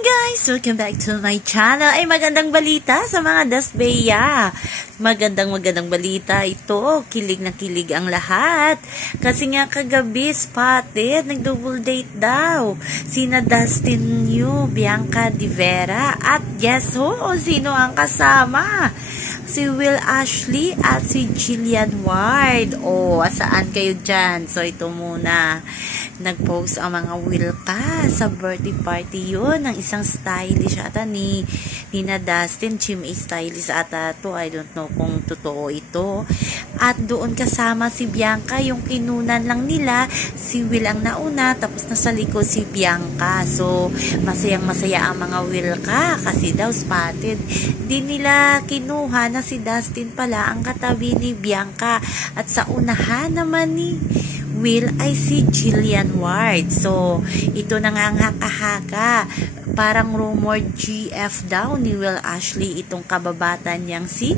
guys! Welcome back to my channel. Ay, magandang balita sa mga Dasbeya. Magandang balita ito. Kilig na kilig ang lahat. Kasi nga kagabi, spotted, nag-double date daw. Sina Dustin Yu, Bianca Di Vera. At guess who? Sino ang kasama? Si Will Ashley at si Jillian Ward. Saan kayo dyan? So, ito muna. Nag-post ang mga Will pa sa birthday party yun ng isang stylish ata ni Nina Dustin. Chim A stylist ata to. I don't know kung totoo ito. At doon kasama si Bianca. Yung kinunan lang nila, si Will ang nauna, tapos nasa likod si Bianca. So, masayang-masaya ang mga Will ka kasi daw spotted. Di nila kinuha na si Dustin pala ang katabi ni Bianca. At sa unahan naman ni Will ay si Jillian Ward. So, ito na nga ang haka-haka. Parang rumor GF daw ni Will Ashley itong kababatan niyang si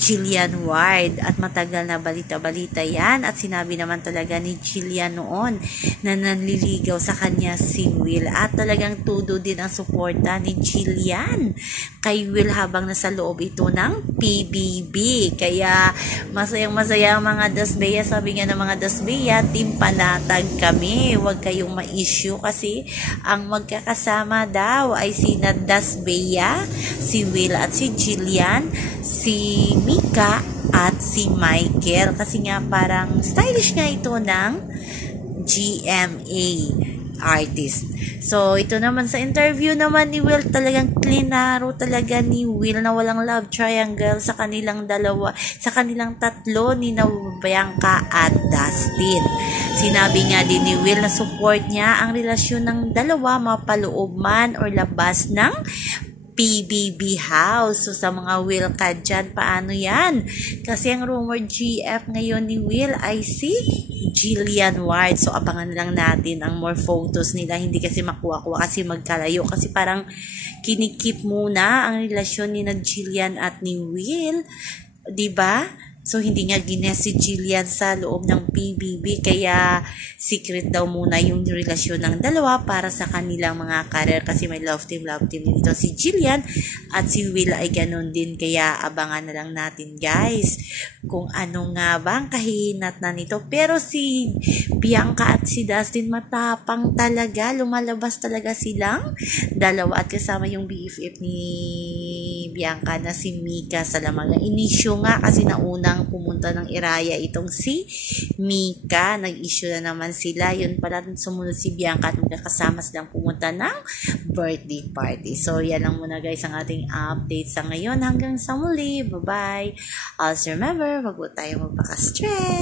Jillian Ward. At matagal na balita-balita yan. At sinabi naman talaga ni Jillian noon na nanliligaw sa kanya si Will. At talagang tudo din ang suporta ni Jillian kay Will habang nasa loob ito ng PBB. Kaya masayang-masaya ang mga Dasbeya. Sabi nga ng mga Dasbeya, team panatag kami. Huwag kayong ma-issue kasi ang magkakasama daw ay sina Dasbeya, si Will at si Jillian, si Mika at si Michael. Kasi nga parang stylish nga ito ng GMA artist. So, ito naman sa interview naman ni Will, talagang klinaro talaga ni Will na walang love triangle sa kanilang dalawa, sa kanilang tatlo ni Bianca at Dustin. Sinabi nga din ni Will na support niya ang relasyon ng dalawa mapaloob man or labas ng PBB house. So, sa mga Will ka dyan, paano yan? Kasi ang rumor GF ngayon ni Will ay si Jillian Ward. So, abangan lang natin ang more photos nila. Hindi kasi makuha-kuha kasi magkalayo. Kasi parang kinikip muna ang relasyon ni na Jillian at ni Will. Diba? So, hindi nga gines si Jillian sa loob ng PBB. Kaya, secret daw muna yung relasyon ng dalawa para sa kanilang mga career. Kasi may love team dito si Jillian. At si Will ay ganun din. Kaya, abangan na lang natin, guys. Kung ano nga ba ang kahinatnan nito. Pero si Bianca at si Dustin matapang talaga. Lumalabas talaga silang dalawa. At kasama yung BFF ni Bianca na si Mika sa lamang. Inisyo nga kasi naunang pumunta ng Iraya itong si Mika. Nag-issue na naman sila. Yun pala sumunod si Bianca at magkakasama silang pumunta ng birthday party. So, yan lang muna guys ang ating update sa ngayon. Hanggang sa muli. Bye-bye. Also remember, wag po tayo magpaka-stress.